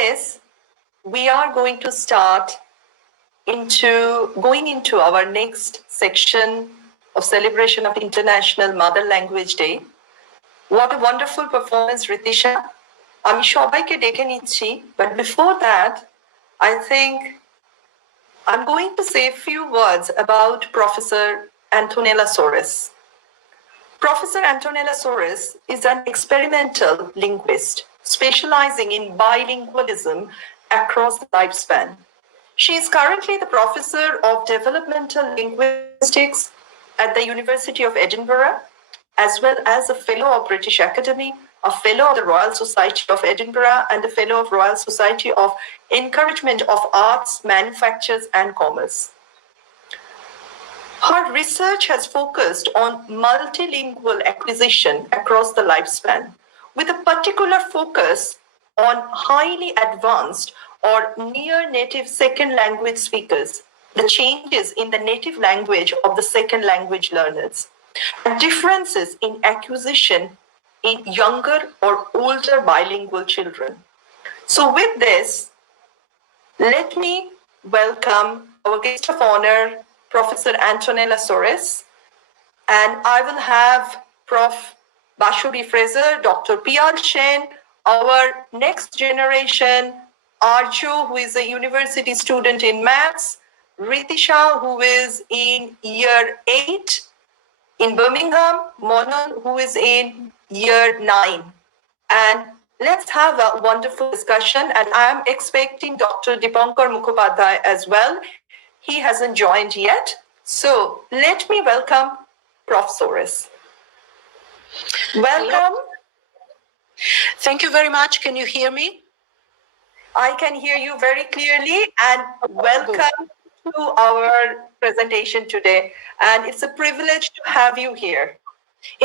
this, we are going to start going into our next section of celebration of International Mother Language Day. What a wonderful performance, Ritisha. আমি সবাইকে ডেকে নিচ্ছি, but before that, I think I'm going to say a few words about Professor Antonella Sorace. Professor Antonella Sorace is an experimental linguist specializing in bilingualism across the lifespan. She is currently the Professor of Developmental Linguistics at the University of Edinburgh, as well as a Fellow of British Academy, a Fellow of the Royal Society of Edinburgh, and a Fellow of Royal Society of Encouragement of Arts, Manufactures and Commerce. Her research has focused on multilingual acquisition across the lifespan, with a particular focus on highly advanced or near native second language speakers, the changes in the native language of the second language learners, and differences in acquisition in younger or older bilingual children. So with this, let me welcome our guest of honor, Professor Antonella Sorace, and I will have Prof. Bashabi Fraser, Dr. Piyal, our next generation, Arya, who is a university student in maths, Ritisha, who is in year 8 in Birmingham, Manan, who is in year 9. And let's have a wonderful discussion. And I am expecting Dr. Dipankar Mukhopadhyay as well. He hasn't joined yet. So let me welcome Prof. Sorace. Welcome. Hello. Thank you very much. Can you hear me? I can hear you very clearly, and welcome to our presentation today. And it's a privilege to have you here.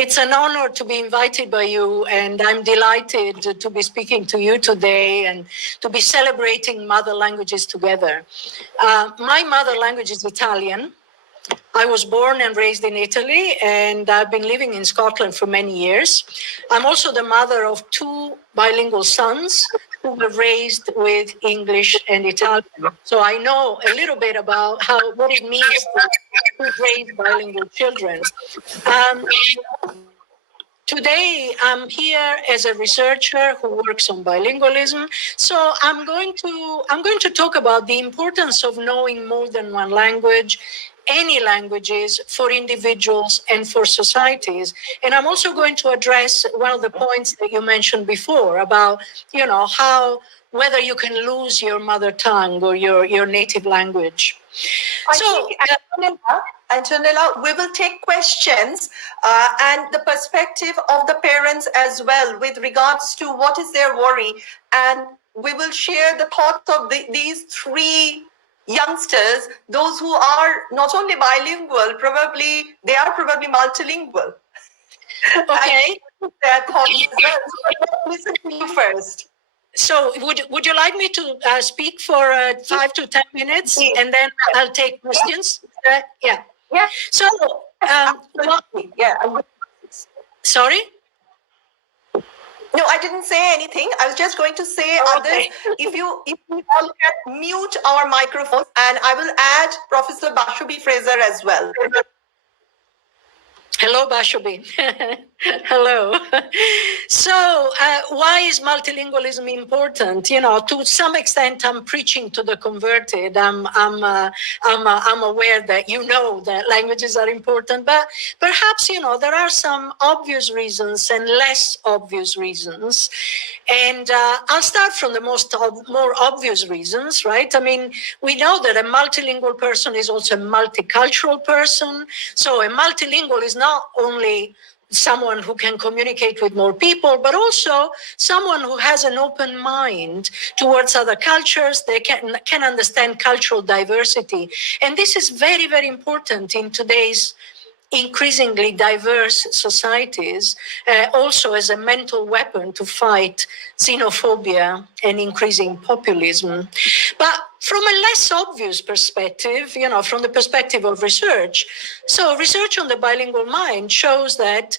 It's an honor to be invited by you, and I'm delighted to be speaking to you today and to be celebrating mother languages together. My mother language is Italian. I was born and raised in Italy, and I've been living in Scotland for many years. I'm also the mother of 2 bilingual sons who were raised with English and Italian. So I know a little bit about what it means to raise bilingual children. Today, I'm here as a researcher who works on bilingualism. So I'm going to talk about the importance of knowing more than one language, any languages, for individuals and for societies. And I'm also going to address one of the points that you mentioned before about, whether you can lose your mother tongue or your native language. I think, Antonella, we will take questions and the perspective of the parents as well with regards to what is their worry. And we will share the thoughts of these 3 youngsters, those who are not only bilingual, they are probably multilingual. Okay. Their thoughts as well. So listen to you first. So would you like me to speak for 5 to 10 minutes, and then I'll take questions? Yeah. So, sorry? No, I didn't say anything. I was just going to say, others, if we all can mute our microphones, and I will add Professor Bashabi Fraser as well. Hello, Bashabi. Hello. So, why is multilingualism important? To some extent, I'm preaching to the converted. I'm aware that that languages are important, but perhaps there are some obvious reasons and less obvious reasons. And I'll start from the more obvious reasons, right? I mean, we know that a multilingual person is also a multicultural person. So a multilingual is not only someone who can communicate with more people, but also someone who has an open mind towards other cultures. They can understand cultural diversity. And this is very, very important in today's increasingly diverse societies, also as a mental weapon to fight xenophobia and increasing populism. But from a less obvious perspective, from the perspective of research. So research on the bilingual mind shows that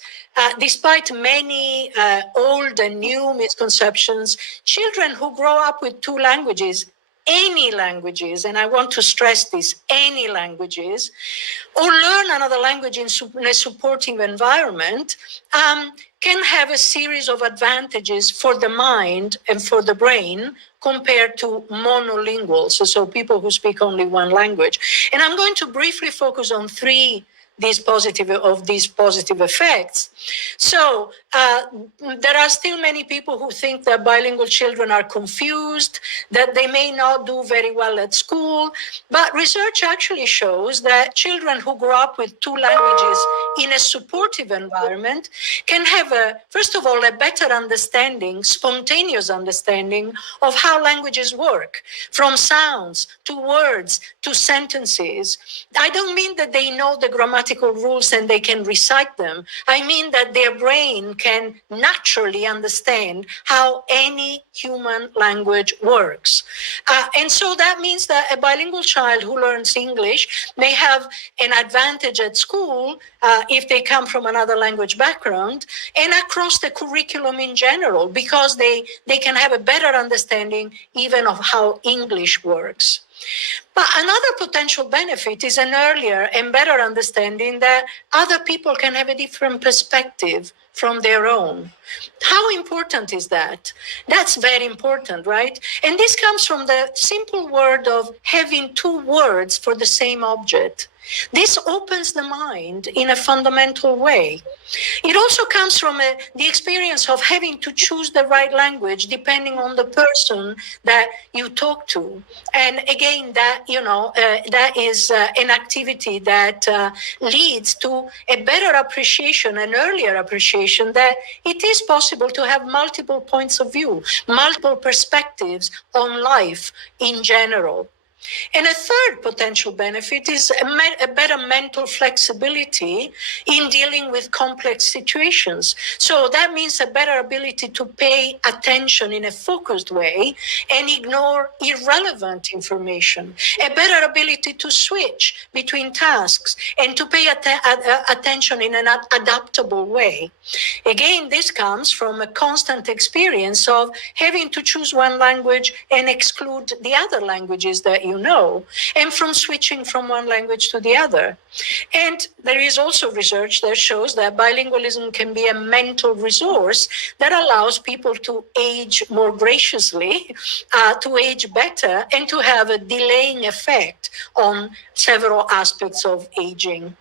despite many old and new misconceptions, children who grow up with two languages, any languages, and I want to stress this, any languages, or learn another language in a supportive environment, can have a series of advantages for the mind and for the brain compared to monolinguals, so people who speak only one language. And I'm going to briefly focus on three these positive effects. So there are still many people who think that bilingual children are confused, that they may not do very well at school, but research actually shows that children who grow up with two languages in a supportive environment can have, first of all, a better understanding, spontaneous understanding of how languages work, from sounds to words to sentences. I don't mean that they know the grammatical rules and they can recite them. I mean that their brain can naturally understand how any human language works. And so that means that a bilingual child who learns English may have an advantage at school if they come from another language background and across the curriculum in general, because they can have a better understanding even of how English works. But another potential benefit is an earlier and better understanding that other people can have a different perspective from their own. How important is that? That's very important, right? And this comes from the simple word of having two words for the same object. This opens the mind in a fundamental way. It also comes from the experience of having to choose the right language depending on the person that you talk to. And again, that is an activity that leads to a better appreciation, an earlier appreciation that it is possible to have multiple points of view, multiple perspectives on life in general. And a third potential benefit is a better mental flexibility in dealing with complex situations. So that means a better ability to pay attention in a focused way and ignore irrelevant information, a better ability to switch between tasks and to pay attention in an adaptable way. Again, this comes from a constant experience of having to choose one language and exclude the other languages that you know, and from switching from one language to the other. And there is also research that shows that bilingualism can be a mental resource that allows people to age more graciously, to age better, and to have a delaying effect on several aspects of aging.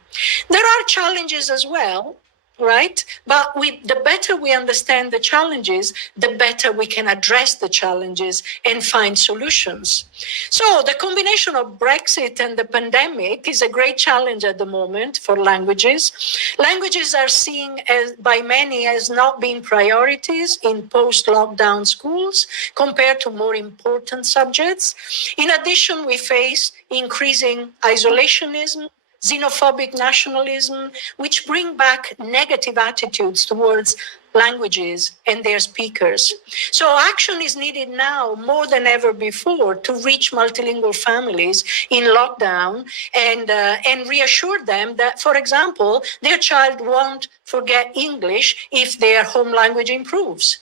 There are challenges as well, right? But the better we understand the challenges, the better we can address the challenges and find solutions. So the combination of Brexit and the pandemic is a great challenge at the moment for languages. Languages are seen by many as not being priorities in post-lockdown schools compared to more important subjects. In addition, we face increasing isolationism, xenophobic nationalism, which bring back negative attitudes towards languages and their speakers. So action is needed now more than ever before to reach multilingual families in lockdown and reassure them that, for example, their child won't forget English if their home language improves.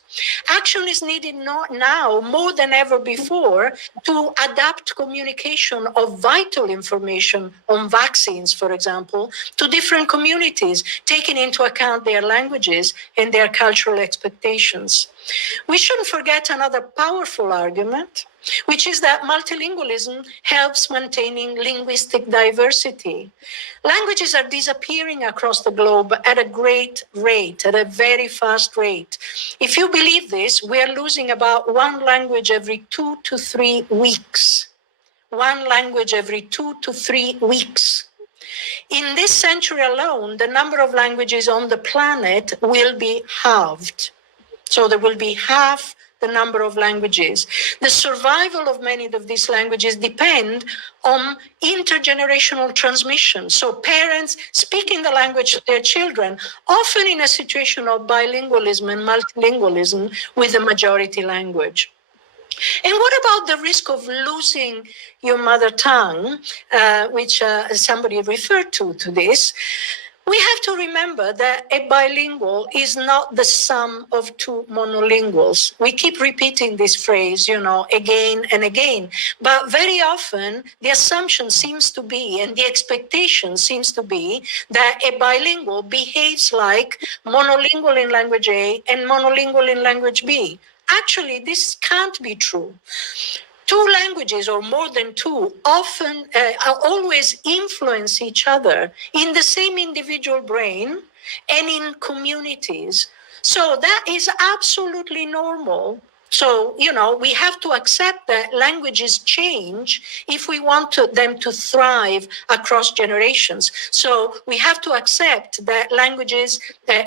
Action is needed now more than ever before to adapt communication of vital information on vaccines, for example, to different communities, taking into account their languages and their cultural expectations. We shouldn't forget another powerful argument, which is that multilingualism helps maintaining linguistic diversity. Languages are disappearing across the globe at a great rate, at a very fast rate. If you believe this, we are losing about one language every 2 to 3 weeks. One language every 2 to 3 weeks. In this century alone, the number of languages on the planet will be halved. So there will be half the number of languages. The survival of many of these languages depend on intergenerational transmission. So parents speaking the language to their children, often in a situation of bilingualism and multilingualism with the majority language. And what about the risk of losing your mother tongue, which somebody referred to this? We have to remember that a bilingual is not the sum of two monolinguals. We keep repeating this phrase, again and again. But very often, the assumption seems to be, and the expectation seems to be, that a bilingual behaves like monolingual in language A and monolingual in language B. Actually, this can't be true. Two languages or more than two often always influence each other in the same individual brain and in communities. So that is absolutely normal. So, we have to accept that languages change if we want them to thrive across generations. So we have to accept that languages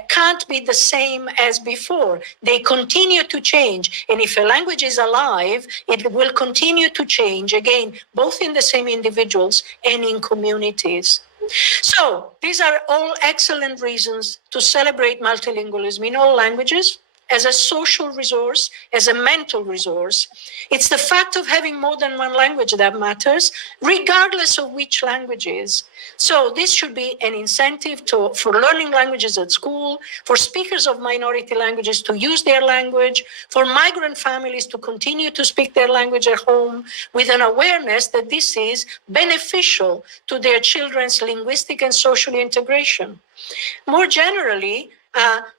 can't be the same as before. They continue to change. And if a language is alive, it will continue to change, again, both in the same individuals and in communities. So these are all excellent reasons to celebrate multilingualism in all languages, as a social resource, as a mental resource. It's the fact of having more than one language that matters, regardless of which language is. So this should be an incentive for learning languages at school, for speakers of minority languages to use their language, for migrant families to continue to speak their language at home, with an awareness that this is beneficial to their children's linguistic and social integration. More generally,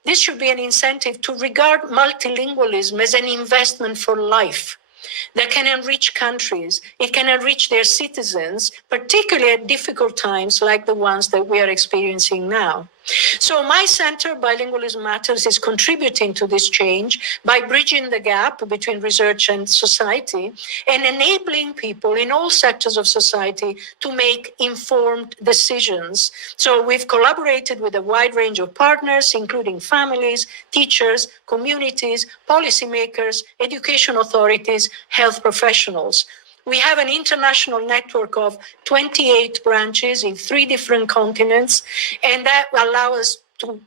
this should be an incentive to regard multilingualism as an investment for life that can enrich countries. It can enrich their citizens, particularly at difficult times like the ones that we are experiencing now. So my center, Bilingualism Matters, is contributing to this change by bridging the gap between research and society and enabling people in all sectors of society to make informed decisions. So we've collaborated with a wide range of partners, including families, teachers, communities, policymakers, education authorities, health professionals. We have an international network of 28 branches in 3 different continents, and that will allow us to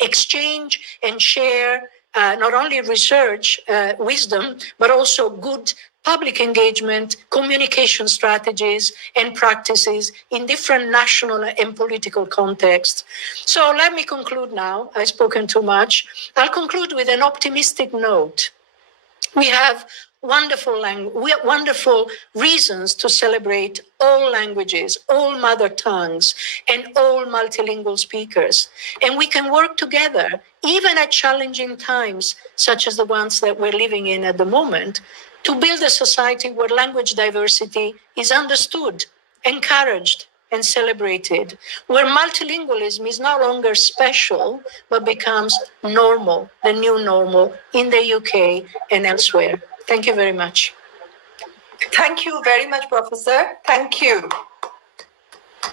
exchange and share not only research wisdom, but also good public engagement, communication strategies, and practices in different national and political contexts. So let me conclude now. I've spoken too much. I'll conclude with an optimistic note. We have wonderful reasons to celebrate all languages, all mother tongues, and all multilingual speakers. And we can work together, even at challenging times, such as the ones that we're living in at the moment, to build a society where language diversity is understood, encouraged, and celebrated, where multilingualism is no longer special, but becomes normal, the new normal in the UK and elsewhere. Thank you very much. Thank you very much, Professor. Thank you.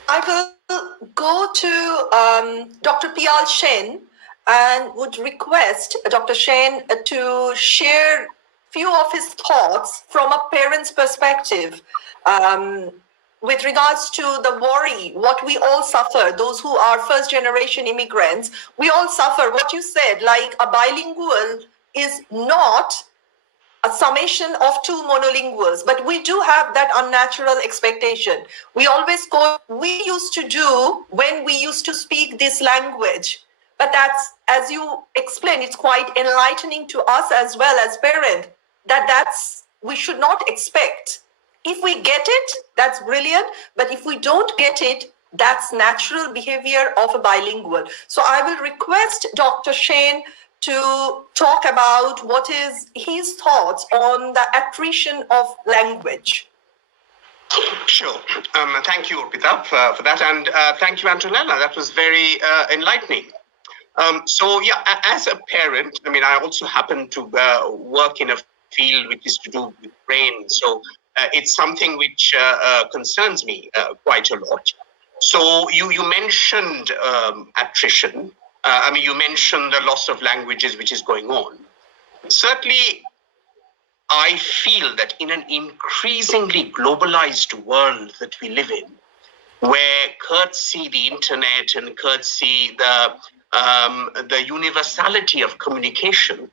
I will go to Dr. Piyal Shen and would request Dr. Shen to share few of his thoughts from a parent's perspective with regards to the worry, what we all suffer, those who are first generation immigrants, we all suffer what you said, like a bilingual is not a summation of 2 monolinguals, but we do have that unnatural expectation. We always go, we used to do when we used to speak this language, but that's, as you explained, it's quite enlightening to us as well as parents, that's, we should not expect. If we get it, that's brilliant, but if we don't get it, that's natural behavior of a bilingual. So I will request Dr. Shane to talk about what is his thoughts on the attrition of language. Sure. Thank you, Arpita, for that. And thank you, Antonella. That was very enlightening. So, yeah, as a parent, I mean, I also happen to work in a field which is to do with brain. So it's something which concerns me quite a lot. So you mentioned attrition. I mean, you mentioned the loss of languages which is going on. Certainly, I feel that in an increasingly globalized world that we live in, where courtesy the internet and courtesy the universality of communication,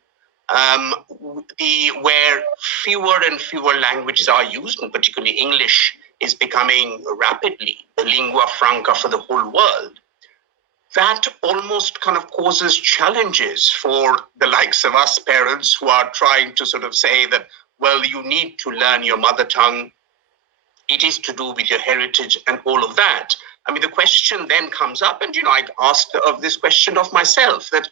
where fewer and fewer languages are used, and particularly English is becoming rapidly the lingua franca for the whole world, that almost kind of causes challenges for the likes of us parents who are trying to sort of say that, well, you need to learn your mother tongue. It is to do with your heritage and all of that. I mean, the question then comes up, and I asked of this question of myself, that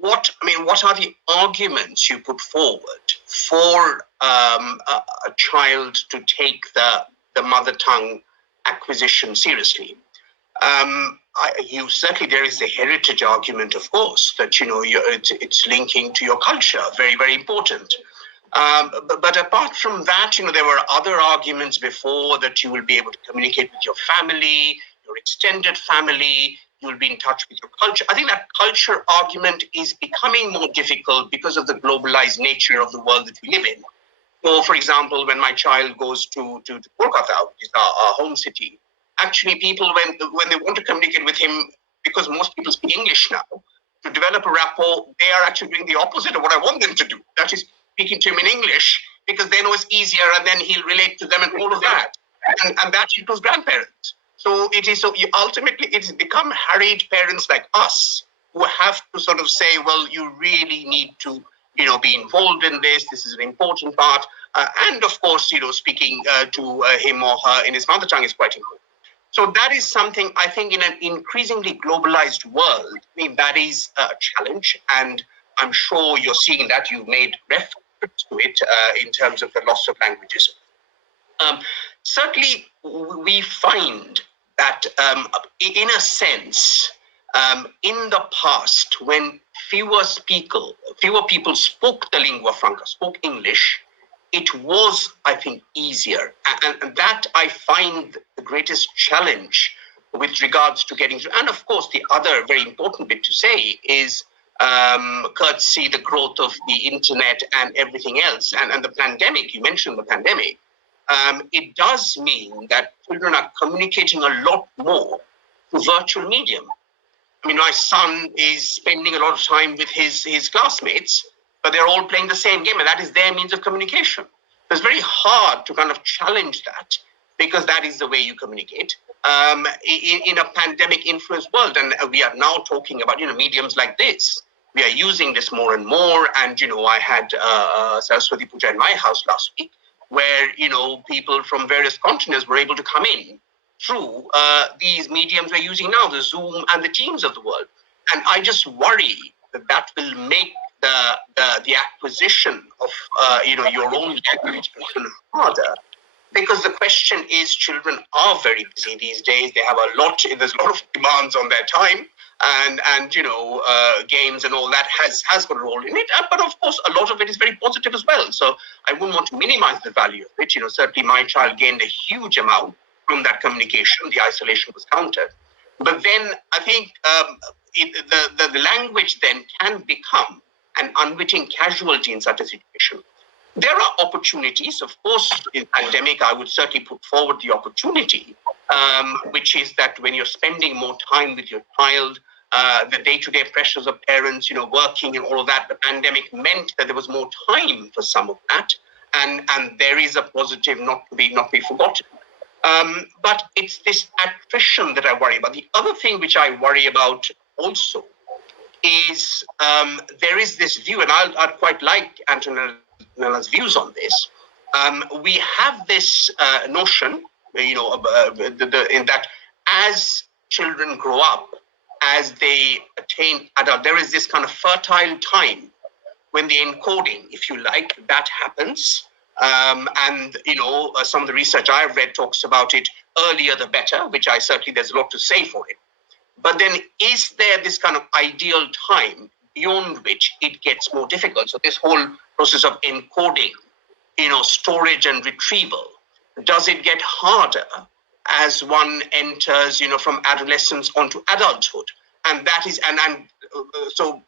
what are the arguments you put forward for a child to take the mother tongue acquisition seriously? There is the heritage argument, of course, that it's linking to your culture, very, very important. But apart from that, there were other arguments before, that you will be able to communicate with your family, your extended family, you will be in touch with your culture. I think that culture argument is becoming more difficult because of the globalized nature of the world that we live in. So, for example, when my child goes to Kolkata, which is our home city, actually people, when they want to communicate with him, because most people speak English now, to develop a rapport, they are actually doing the opposite of what I want them to do. That is speaking to him in English, because they know it's easier, and then he'll relate to them and all of that. And that includes grandparents. So ultimately it's become harried parents like us who have to sort of say, well, you really need to be involved in this. This is an important part. And of course, speaking to him or her in his mother tongue is quite important. So that is something, I think, in an increasingly globalized world, that is a challenge. And I'm sure you're seeing that. You made reference to it in terms of the loss of languages. Certainly, we find that in a sense, in the past, when fewer people spoke the lingua franca, spoke English, it was, I think, easier. And that I find the greatest challenge with regards to getting through. And of course, the other very important bit to say is courtesy the growth of the internet and everything else, and the pandemic. You mentioned the pandemic. It does mean that children are communicating a lot more through virtual medium. I mean, my son is spending a lot of time with his classmates, but they're all playing the same game, and that is their means of communication. So it's very hard to kind of challenge that, because that is the way you communicate in a pandemic-influenced world. And we are now talking about mediums like this. We are using this more and more. And I had Saraswati Puja in my house last week, where people from various continents were able to come in through these mediums we're using now, the Zoom and the Teams of the world. And I just worry that will make the acquisition of your own language harder, because the question is, children are very busy these days. They have there's a lot of demands on their time, and games and all that has got a role in it. But of course, a lot of it is very positive as well. So I wouldn't want to minimize the value of it. Certainly my child gained a huge amount from that communication. The isolation was countered. But then I think the language then can become an unwitting casualty in such a situation. There are opportunities, of course. In pandemic, I would certainly put forward the opportunity, which is that when you're spending more time with your child, the day-to-day pressures of parents, working and all of that, the pandemic meant that there was more time for some of that, and there is a positive not to be forgotten. But it's this attrition that I worry about. The other thing which I worry about also is there is this view, and I'd quite like Antonella's views on this. We have this notion, in that as children grow up, as they attain adult, there is this kind of fertile time when the encoding, if you like, that happens. And some of the research I've read talks about it, earlier the better, which there's a lot to say for it. But then is there this kind of ideal time beyond which it gets more difficult? So this whole process of encoding, storage and retrieval, does it get harder as one enters, from adolescence onto adulthood? And that is, so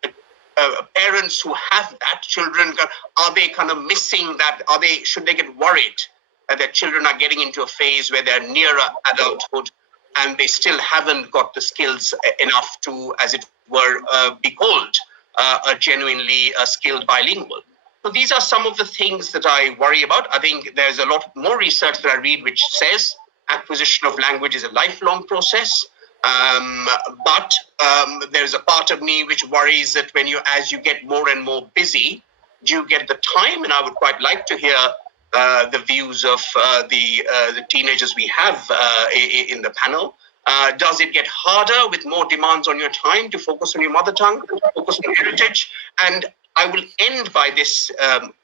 parents who have that, children, are they kind of missing that? Should they get worried that their children are getting into a phase where they're nearer adulthood and they still haven't got the skills enough to, as it were, be called a genuinely skilled bilingual. So these are some of the things that I worry about. I think there's a lot more research that I read which says acquisition of language is a lifelong process. But there's a part of me which worries that as you get more and more busy, do you get the time? And I would quite like to hear the views of the teenagers we have in the panel. Does it get harder with more demands on your time to focus on your mother tongue, to focus on heritage? And I will end by this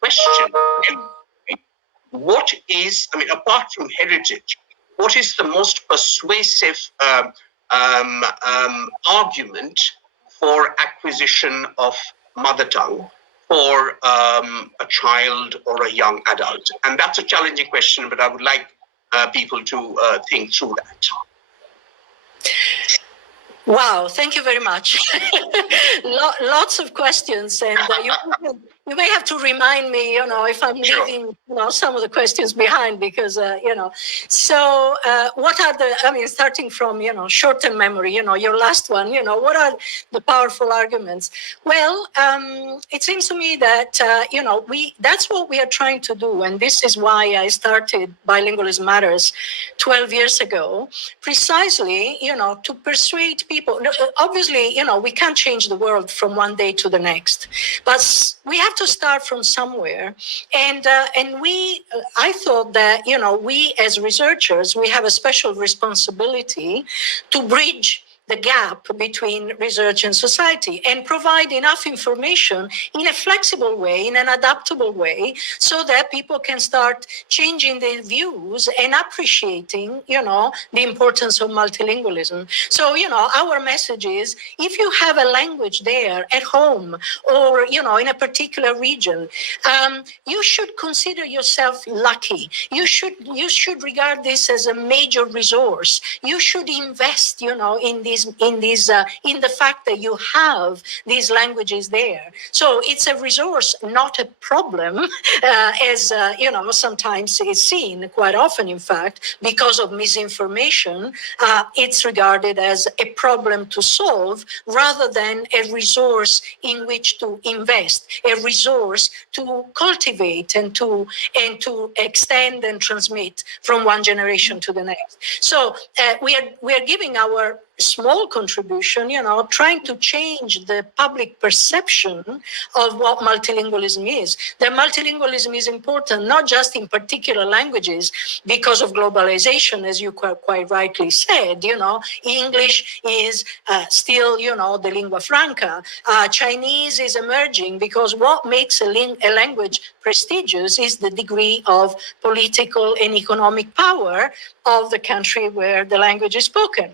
question. What is, apart from heritage, what is the most persuasive argument for acquisition of mother tongue for a child or a young adult? And that's a challenging question, but I would like people to think through that. Wow, thank you very much. Lots of questions, and you may have to remind me, if I'm leaving, some of the questions behind, because, So, what are starting from, short-term memory, your last one, what are the powerful arguments? Well, it seems to me that, that's what we are trying to do, and this is why I started Bilingualism Matters 12 years ago, precisely, to persuade people. Obviously, we can't change the world from one day to the next, but we have to start from somewhere. And I thought that, we as researchers, we have a special responsibility to bridge the gap between research and society and provide enough information in a flexible way, in an adaptable way, so that people can start changing their views and appreciating, the importance of multilingualism. So, our message is, if you have a language there at home or, in a particular region, you should consider yourself lucky. You should regard this as a major resource. You should invest, in the fact that you have these languages there. So it's a resource, not a problem, as sometimes is seen, quite often, in fact, because of misinformation. It's regarded as a problem to solve rather than a resource in which to invest, a resource to cultivate and to extend and transmit from one generation to the next. So we are giving our small contribution, trying to change the public perception of what multilingualism is. That multilingualism is important, not just in particular languages because of globalization, as you quite rightly said. English is still, the lingua franca. Chinese is emerging because what makes a language prestigious is the degree of political and economic power of the country where the language is spoken.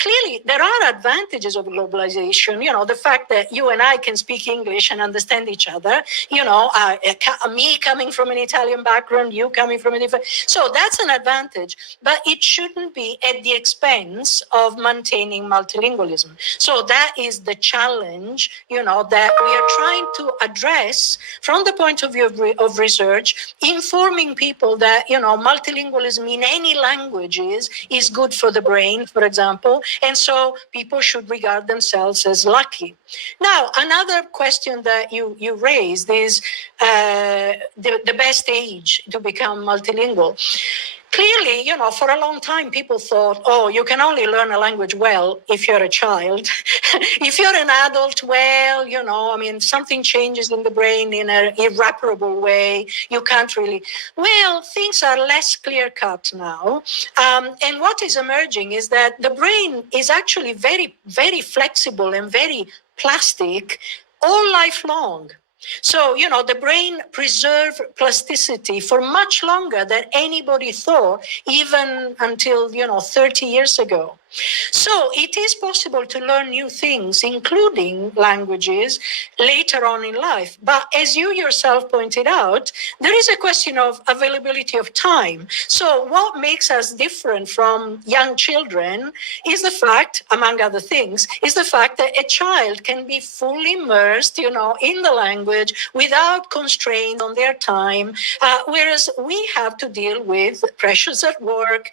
Clearly there are advantages of globalization, the fact that you and I can speak English and understand each other, me coming from an Italian background, you coming from a different, so that's an advantage, but it shouldn't be at the expense of maintaining multilingualism. So that is the challenge, that we are trying to address from the point of view of research, informing people that, multilingualism in any languages is good for the brain, for example, and so people should regard themselves as lucky. Now, another question that you raised is the best age to become multilingual. Clearly, for a long time, people thought, you can only learn a language well if you're a child. If you're an adult, well, something changes in the brain in an irreparable way. You can't really. Well, things are less clear-cut now. And what is emerging is that the brain is actually very, very flexible and very plastic all lifelong. So, the brain preserves plasticity for much longer than anybody thought, even until, 30 years ago. So it is possible to learn new things, including languages, later on in life. But as you yourself pointed out, there is a question of availability of time. So what makes us different from young children is the fact, among other things, is the fact that a child can be fully immersed, in the language language without constraints on their time, whereas we have to deal with pressures at work,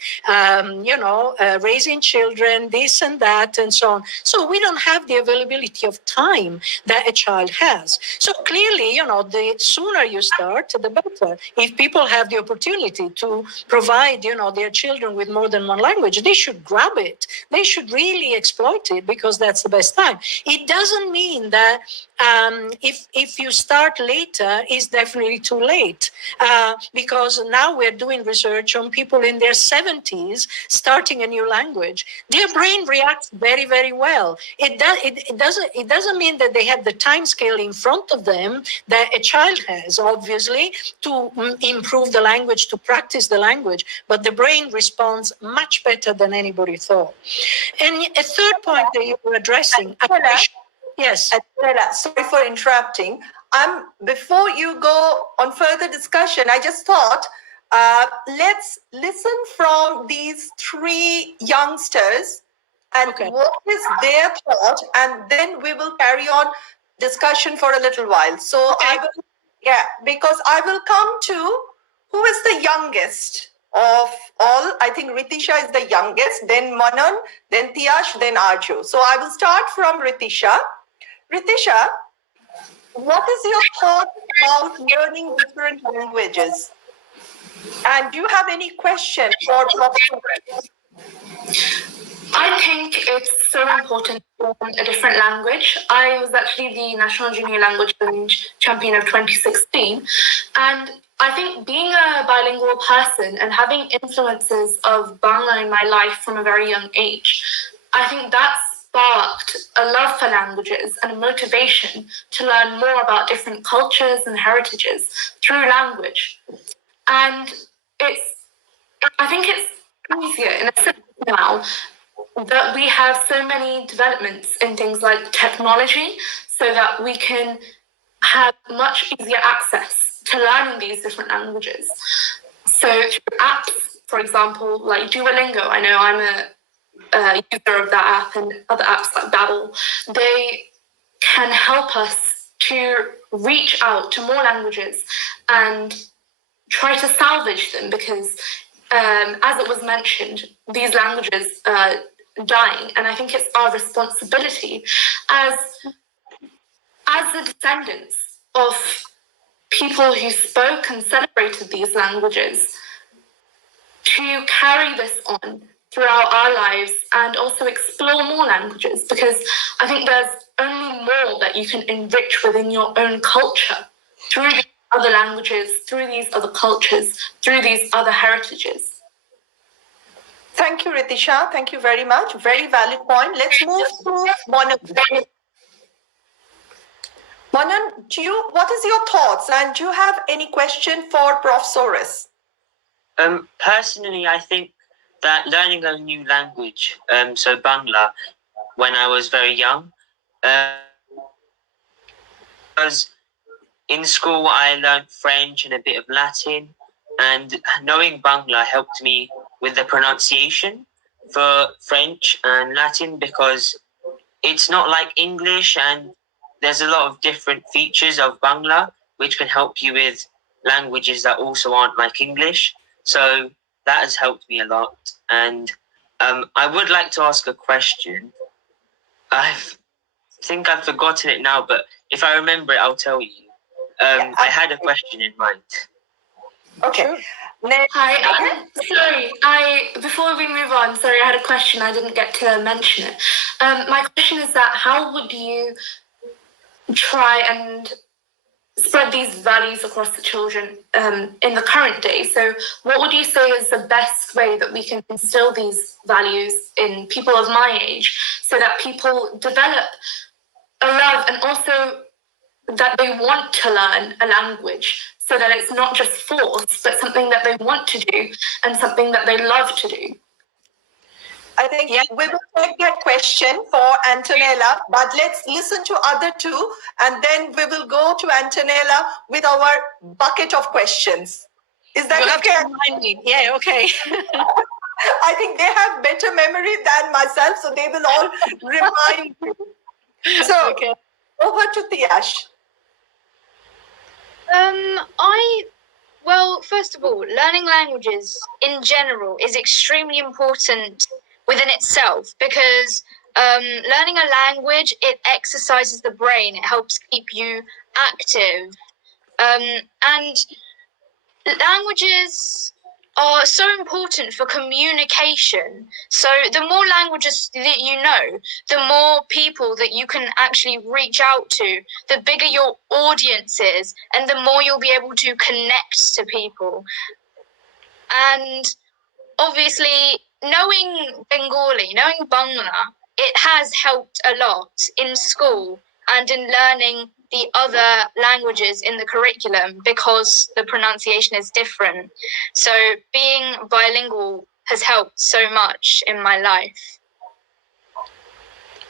raising children, this and that, and so on. So we don't have the availability of time that a child has. So clearly, the sooner you start, the better. If people have the opportunity to provide, their children with more than one language, they should grab it. They should really exploit it because that's the best time. It doesn't mean that if you start later, it's definitely too late, because now we're doing research on people in their 70s starting a new language. Their brain reacts very, very well. It doesn't mean that they have the time scale in front of them that a child has, obviously, to improve the language, to practice the language, but the brain responds much better than anybody thought. And a third point that you were addressing, yes. Sorry for interrupting. Before you go on further discussion, I just thought let's listen from these three youngsters and what is their thought, and then we will carry on discussion for a little while. So because I will come to who is the youngest of all. I think Ritisha is the youngest, then Manan, then Tiyas, then Arju. So I will start from Ritisha. Ritisha, what is your thought about learning different languages? And do you have any question for Professor? I think it's so important to learn a different language. I was actually the National Junior Language Champion of 2016. And I think being a bilingual person and having influences of Bangla in my life from a very young age, I think that sparked a love for languages and a motivation to learn more about different cultures and heritages through language. And I think it's easier in a sense now that we have so many developments in things like technology, so that we can have much easier access to learning these different languages. So through apps, for example, like Duolingo, I know I'm a user of that app, and other apps like Babbel, they can help us to reach out to more languages and try to salvage them, because as it was mentioned, these languages are dying, and I think it's our responsibility as the descendants of people who spoke and celebrated these languages to carry this on throughout our lives and also explore more languages, because I think there's only more that you can enrich within your own culture through these other languages, through these other cultures, through these other heritages. Thank you, Ritisha. Thank you very much. Very valid point. Let's move to Manan. Manan, what is your thoughts, and do you have any question for Prof. Sorace? Personally, I think that learning a new language, so Bangla, when I was very young, because in school I learned French and a bit of Latin, and knowing Bangla helped me with the pronunciation for French and Latin, because it's not like English, and there's a lot of different features of Bangla which can help you with languages that also aren't like English. So that has helped me a lot. And I would like to ask a question. I think I've forgotten it now, but if I remember it, I'll tell you. I had a question in mind. Okay. Sure. Hi, before we move on, sorry, I had a question. I didn't get to mention it. My question is that how would you try and spread these values across the children in the current day? So what would you say is the best way that we can instill these values in people of my age, so that people develop a love and also that they want to learn a language, so that it's not just forced, but something that they want to do and something that they love to do? I think we will take that question for Antonella, but let's listen to other two, and then we will go to Antonella with our bucket of questions. Is that okay? Remind me. Yeah, okay. I think they have better memory than myself, so they will all remind you. So, over to Tiyas. Well, first of all, learning languages in general is extremely important within itself because learning a language, it exercises the brain, it helps keep you active. And languages are so important for communication. So the more languages that you know, the more people that you can actually reach out to, the bigger your audience is, and the more you'll be able to connect to people. And obviously, knowing Bengali, knowing Bangla, it has helped a lot in school and in learning the other languages in the curriculum because the pronunciation is different. So being bilingual has helped so much in my life.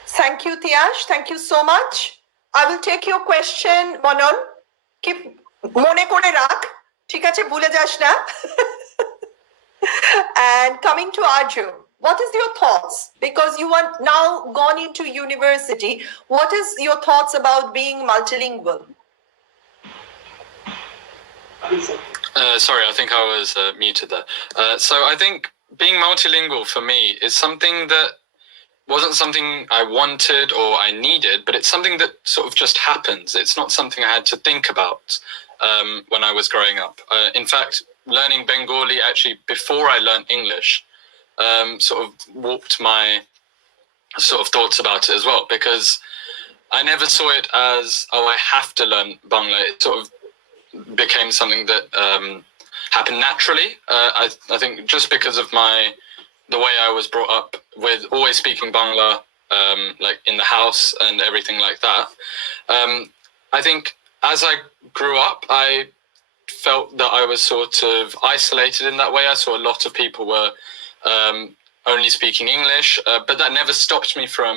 Thank you, Tiyas. Thank you so much. I will take your question, Manan. Keep mone kore rakh. ঠিক আছে, ভুলে যাস না. And coming to Arju, what is your thoughts? Because you are now gone into university, what is your thoughts about being multilingual? Sorry, I think I was muted there. So I think being multilingual for me is something that wasn't something I wanted or I needed, but it's something that sort of just happens. It's not something I had to think about when I was growing up. In fact, learning Bengali actually before I learned English sort of warped my sort of thoughts about it as well, because I never saw it as, oh, I have to learn Bangla. It sort of became something that happened naturally. I think just because of the way I was brought up with always speaking Bangla, like in the house and everything like that. I think as I grew up, I felt that I was sort of isolated in that way. I saw a lot of people were only speaking English, but that never stopped me from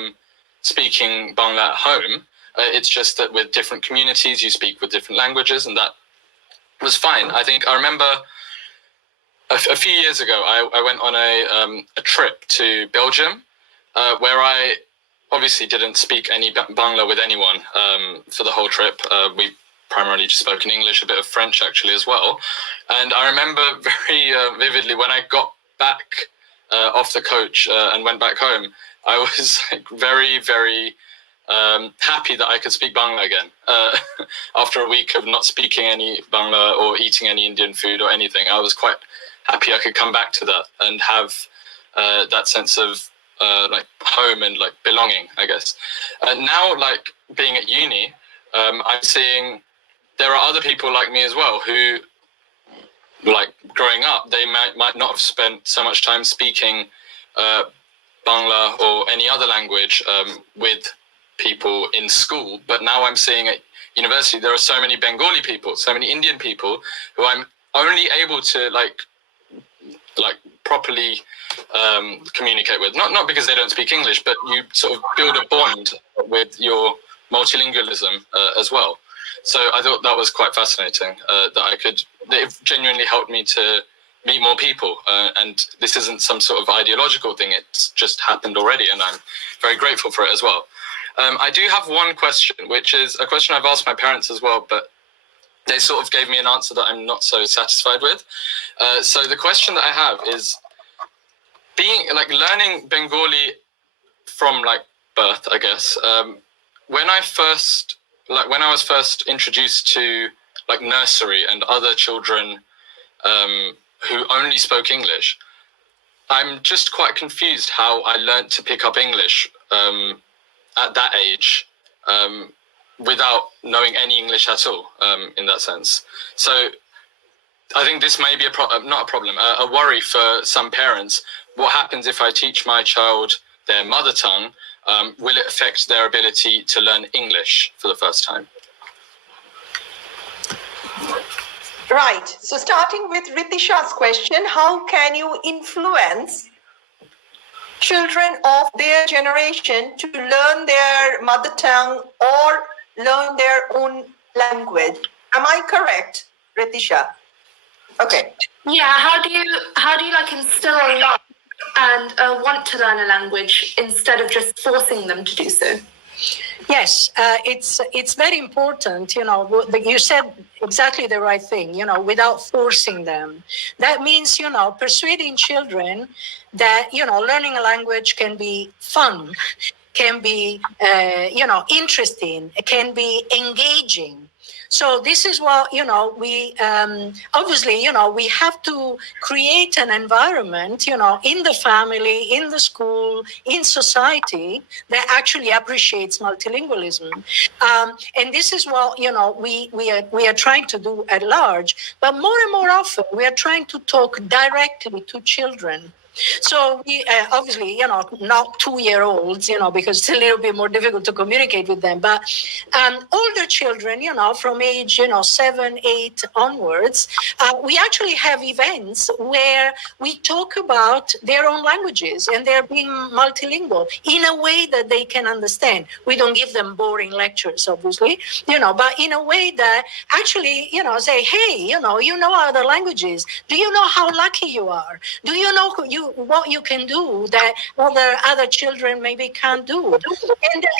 speaking Bangla at home. It's just that with different communities, you speak with different languages, and that was fine. I think I remember a few years ago, I went on a trip to Belgium, where I obviously didn't speak any Bangla with anyone for the whole trip. We primarily just spoke in English, a bit of French actually as well. And I remember very vividly when I got back off the coach and went back home, I was like very, very happy that I could speak Bangla again. After a week of not speaking any Bangla or eating any Indian food or anything, I was quite happy I could come back to that and have that sense of like home and like belonging, I guess. Now, like being at uni, I'm seeing there are other people like me as well who, like growing up, they might not have spent so much time speaking Bangla or any other language with people in school, but now I'm seeing at university there are so many Bengali people, so many Indian people who I'm only able to like properly communicate with. Not because they don't speak English, but you sort of build a bond with your multilingualism as well. So I thought that was quite fascinating, that it genuinely helped me to meet more people. And this isn't some sort of ideological thing, it's just happened already, and I'm very grateful for it as well. I do have one question, which is a question I've asked my parents as well, but they sort of gave me an answer that I'm not so satisfied with. So the question that I have is, being like learning Bengali from like birth, I guess, when I was first introduced to like nursery and other children who only spoke English, I'm just quite confused how I learned to pick up English at that age without knowing any English at all, in that sense. So I think this may be a worry for some parents. What happens if I teach my child their mother tongue? Will it affect their ability to learn English for the first time? Right. So starting with Ritisha's question, how can you influence children of their generation to learn their mother tongue or learn their own language? Am I correct, Ritisha? Okay. Yeah, how do you like instill a love and want to learn a language instead of just forcing them to do so? Yes, it's very important. You said exactly the right thing. Without forcing them. That means persuading children that learning a language can be fun, can be interesting, can be engaging. So this is what we obviously we have to create an environment in the family, in the school, in society that actually appreciates multilingualism, and this is what we are trying to do at large. But more and more often, we are trying to talk directly to children. So we obviously, not 2-year-olds, because it's a little bit more difficult to communicate with them, but older children, from age, 7, 8 onwards, we actually have events where we talk about their own languages and they're being multilingual in a way that they can understand. We don't give them boring lectures, obviously, but in a way that actually, say, hey, you know other languages. Do you know how lucky you are? Do you know what you can do that other children maybe can't do?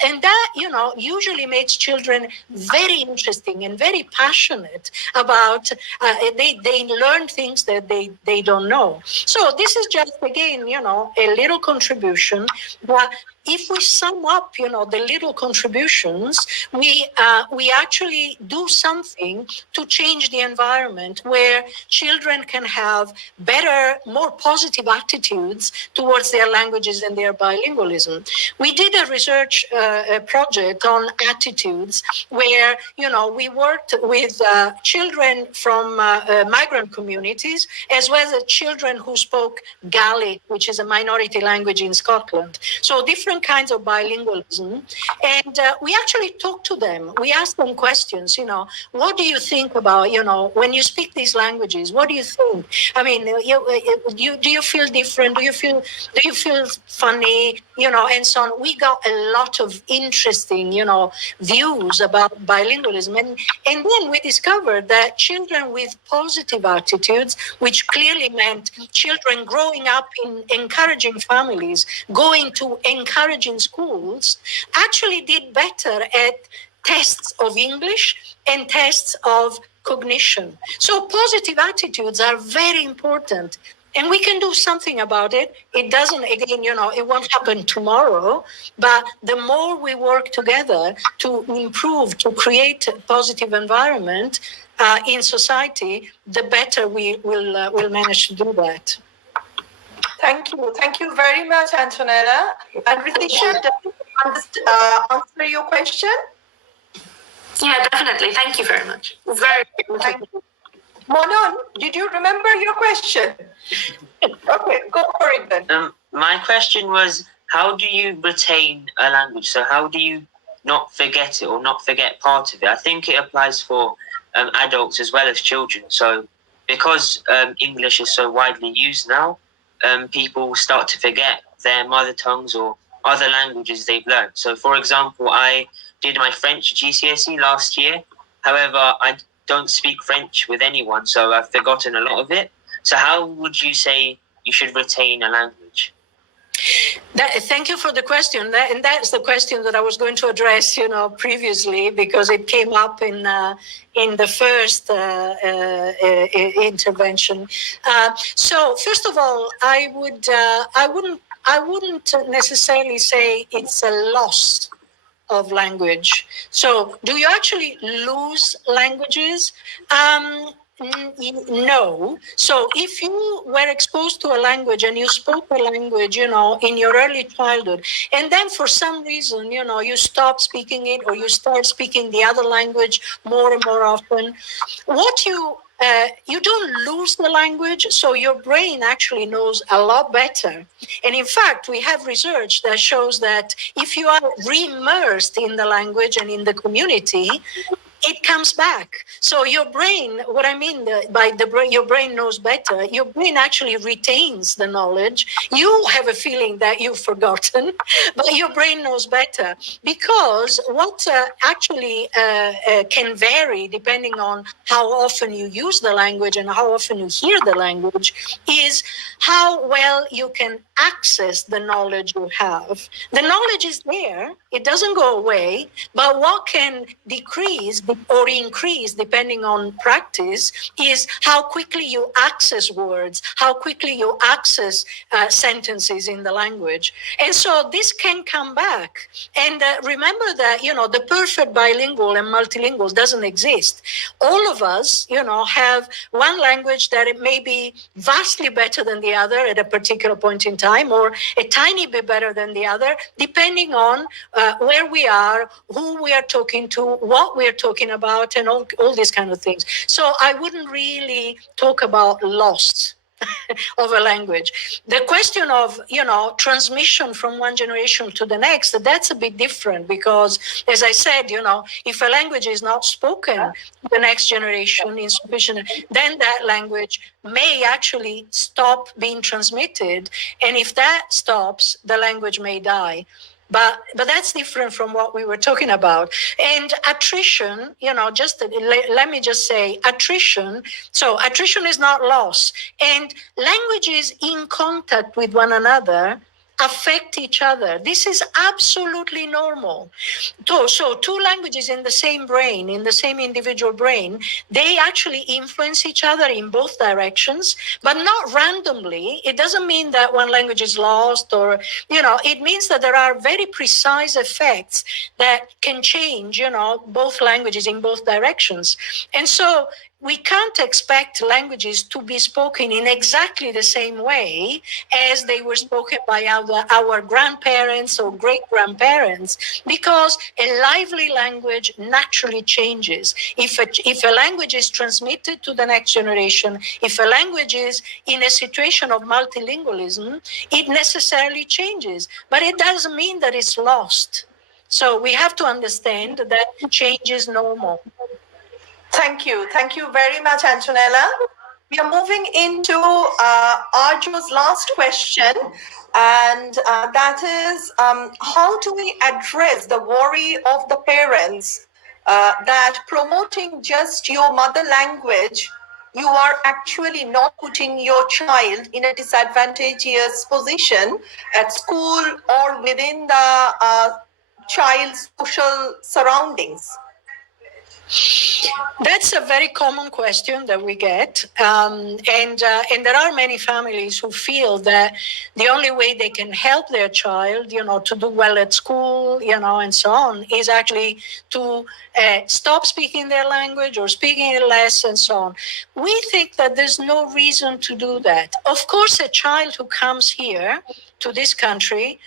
And that, usually makes children very interesting and very passionate about, they learn things that they don't know. So this is just, again, a little contribution, but if we sum up, the little contributions, we actually do something to change the environment where children can have better, more positive attitudes towards their languages and their bilingualism. We did a research project on attitudes where, we worked with children from migrant communities, as well as children who spoke Gaelic, which is a minority language in Scotland. So different kinds of bilingualism. And we actually talked to them. We asked them questions, what do you think about, when you speak these languages, what do you think? I mean, do you feel different? Do you feel funny? And so on. We got a lot of interesting, views about bilingualism. And then we discovered that children with positive attitudes, which clearly meant children growing up in encouraging families, going to encouraging schools, actually did better at tests of English and tests of cognition. So positive attitudes are very important. And we can do something about it. It doesn't, again, it won't happen tomorrow, but the more we work together to improve, to create a positive environment in society, the better we will manage to do that. Thank you. Thank you very much, Antonella. And Ritisha, does it answer your question? Yeah, definitely. Thank you very much. Very thank you. Manan, did you remember your question? Okay, go for it then. My question was, how do you retain a language? So how do you not forget it or not forget part of it? I think it applies for adults as well as children. So because English is so widely used now, people start to forget their mother tongues or other languages they've learned. So, for example, I did my French GCSE last year. However, I don't speak French with anyone, so I've forgotten a lot of it. So how would you say you should retain a language? Thank you for the question, and that's the question that I was going to address, previously, because it came up in the first intervention. So, first of all, I wouldn't necessarily say it's a loss of language. So, do you actually lose languages? No. So if you were exposed to a language and you spoke a language, in your early childhood, and then for some reason, you stop speaking it or you start speaking the other language more and more often, you don't lose the language, so your brain actually knows a lot better. And in fact, we have research that shows that if you are re-immersed in the language and in the community, it comes back. So your brain, what I mean by the brain, your brain knows better. Your brain actually retains the knowledge. You have a feeling that you've forgotten, but your brain knows better, because what actually can vary depending on how often you use the language and how often you hear the language is how well you can access the knowledge you have. The knowledge is there, it doesn't go away, but what can decrease or increase depending on practice is how quickly you access words, how quickly you access sentences in the language. And so this can come back. And remember that, the perfect bilingual and multilingual doesn't exist. All of us, have one language that it may be vastly better than the other at a particular point in time, or a tiny bit better than the other, depending on where we are, who we are talking to, what we are talking about, and all these kind of things. So I wouldn't really talk about loss of a language. The question of, transmission from one generation to the next, that's a bit different because, as I said, if a language is not spoken to the next generation in sufficient, then that language may actually stop being transmitted. And if that stops, the language may die. But that's different from what we were talking about. And attrition, let me just say attrition. So attrition is not loss. And languages in contact with one another affect each other. This is absolutely normal. So two languages in the same brain, in the same individual brain, they actually influence each other in both directions, but not randomly. It doesn't mean that one language is lost or, it means that there are very precise effects that can change, both languages in both directions. And so we can't expect languages to be spoken in exactly the same way as they were spoken by our grandparents or great-grandparents, because a lively language naturally changes. If a language is transmitted to the next generation, if a language is in a situation of multilingualism, it necessarily changes. But it doesn't mean that it's lost. So we have to understand that change is normal. Thank you. Thank you very much, Antonella. We are moving into Arju's last question, and that is, how do we address the worry of the parents that promoting just your mother language, you are actually not putting your child in a disadvantageous position at school or within the child's social surroundings? That's a very common question that we get. And there are many families who feel that the only way they can help their child, to do well at school, and so on, is actually to stop speaking their language or speaking it less and so on. We think that there's no reason to do that. Of course, a child who comes here to this country,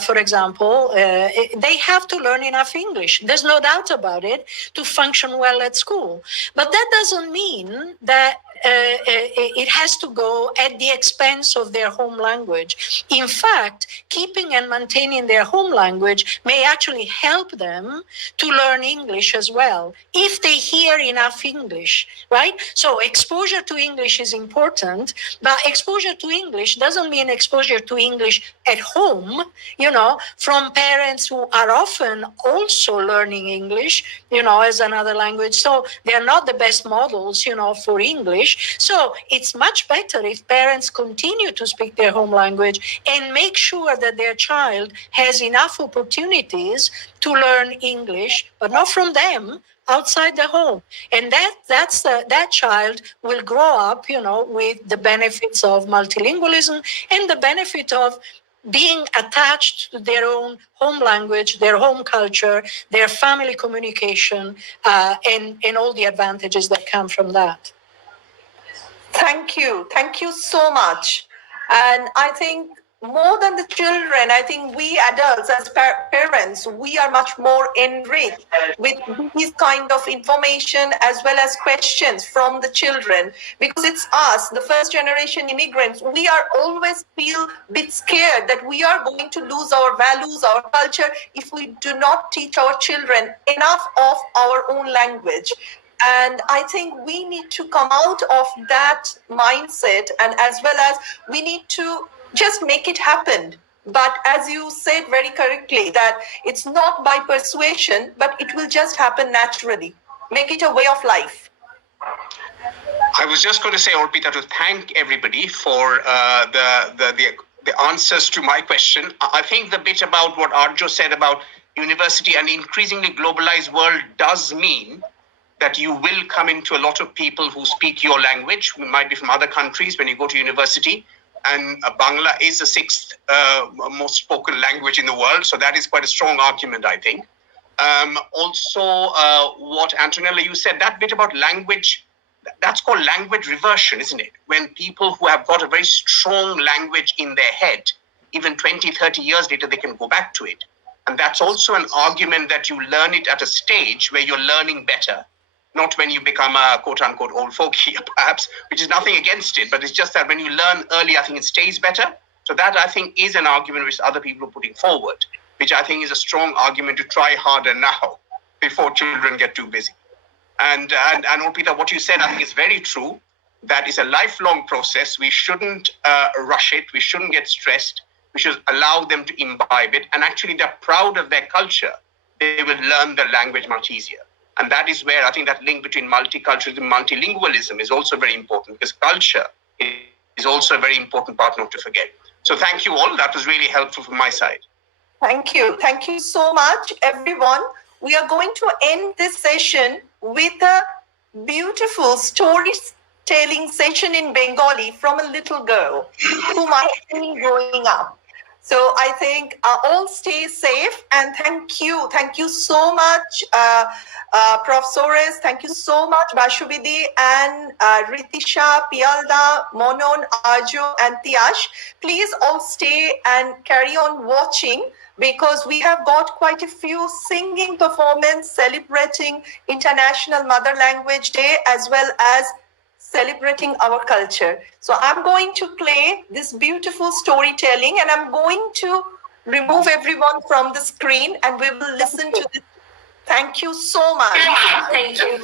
for example, they have to learn enough English. There's no doubt about it, to function well at school. But that doesn't mean that it has to go at the expense of their home language. In fact, keeping and maintaining their home language may actually help them to learn English as well, if they hear enough English, right? So exposure to English is important, but exposure to English doesn't mean exposure to English at home, from parents who are often also learning English, as another language. So they're not the best models, for English. So it's much better if parents continue to speak their home language and make sure that their child has enough opportunities to learn English, but not from them, outside the home. And that child will grow up, with the benefits of multilingualism and the benefit of being attached to their own home language, their home culture, their family communication, and all the advantages that come from that. Thank you. Thank you so much. And I think more than the children, I think we adults as parents, we are much more enriched with this kind of information as well as questions from the children, because it's us, the first generation immigrants, we are always feel a bit scared that we are going to lose our values, our culture, if we do not teach our children enough of our own language. And I think we need to come out of that mindset, and as well as we need to just make it happen. But as you said very correctly, that it's not by persuasion, but it will just happen naturally. Make it a way of life. I was just going to say, Arpita, to thank everybody for the answers to my question. I think the bit about what Arjo said about university and increasingly globalized world does mean that you will come into a lot of people who speak your language, who might be from other countries when you go to university. And Bangla is the sixth most spoken language in the world. So that is quite a strong argument, I think. Also, what Antonella, you said, that bit about language, that's called language reversion, isn't it? When people who have got a very strong language in their head, even 20, 30 years later, they can go back to it. And that's also an argument that you learn it at a stage where you're learning better, not when you become a quote unquote old fogey, perhaps, which is nothing against it, but it's just that when you learn early, I think it stays better. So that I think is an argument which other people are putting forward, which I think is a strong argument to try harder now before children get too busy. And Arpita, what you said, I think is very true. That is a lifelong process. We shouldn't rush it. We shouldn't get stressed. We should allow them to imbibe it. And actually, they're proud of their culture. They will learn the language much easier. And that is where I think that link between multiculturalism and multilingualism is also very important, because culture is also a very important part not to forget. So thank you all. That was really helpful from my side. Thank you. Thank you so much, everyone. We are going to end this session with a beautiful storytelling session in Bengali from a little girl who might be growing up. So I think all stay safe, and thank you. Thank you so much, Prof. Sorace. Thank you so much, Bashabi and Ritisha, Piyal, Manan, Arya, and Tiyas. Please all stay and carry on watching, because we have got quite a few singing performances celebrating International Mother Language Day, as well as celebrating our culture. So I'm going to play this beautiful storytelling, and I'm going to remove everyone from the screen, and we will listen to this. Thank you so much. Thank you.